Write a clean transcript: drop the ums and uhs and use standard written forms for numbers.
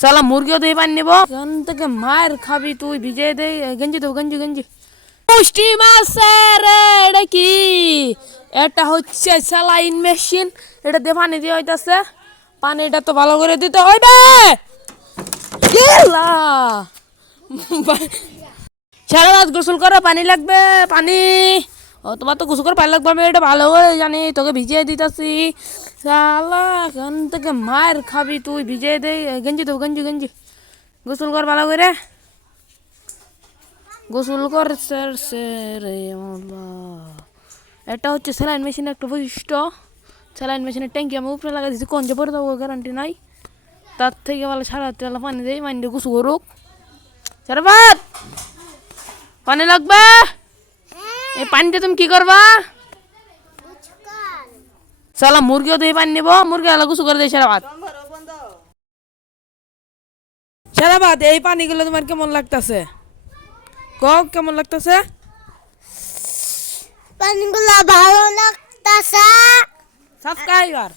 সালা মুরগিও দিয়ে পানি নেব এখান থেকে মায়ের খাবি তুই ভিজে দে গেঞ্জি দেবো গেঞ্জি গেঞ্জি পুষ্টি মাছের এটা কি এটা হচ্ছে স্যালাইন মেশিন এটা দিয়ে পানি দিয়ে হইতাছে পানিটা তো ভালো করে দিতে হইবে সারা রাত গোসল করে পানি লাগবে পানি ও তোমার তো গোসল করে পানি লাগবে আমি এটা ভালো করে জানি তোকে ভিজিয়ে দিতেছি শালা এখান থেকে মায়ের খাবি তুই ভিজিয়ে দে গেঞ্জি দেবো গেঞ্জি গেঞ্জি গোসল কর ভালো করে গোসল কর রে এটা হচ্ছে স্যালাইন মেশিনের একটা বৈশিষ্ট্য স্যালাইন মেশিনের ট্যাঙ্কি আমি উপরে লাগাই দিচ্ছি কোন যে পরে দেবো গ্যারান্টি নাই তার থেকে ভালো সারা তেলা পানি দেয় মাইন্ডে গোসল করুক সারা বাদ পানি লাগবে এই পানিতে তুমি কি করবা সালা মুরগিও দিয়ে পানি নেবো মুরগি আলা গোসল করে দেয় সারা বাদ এই পানিগুলো তোমার কেমন লাগতেছে কেমন লাগতেছে পানিগুলো ভালো লাগতাছে সাবস্ক্রাইবার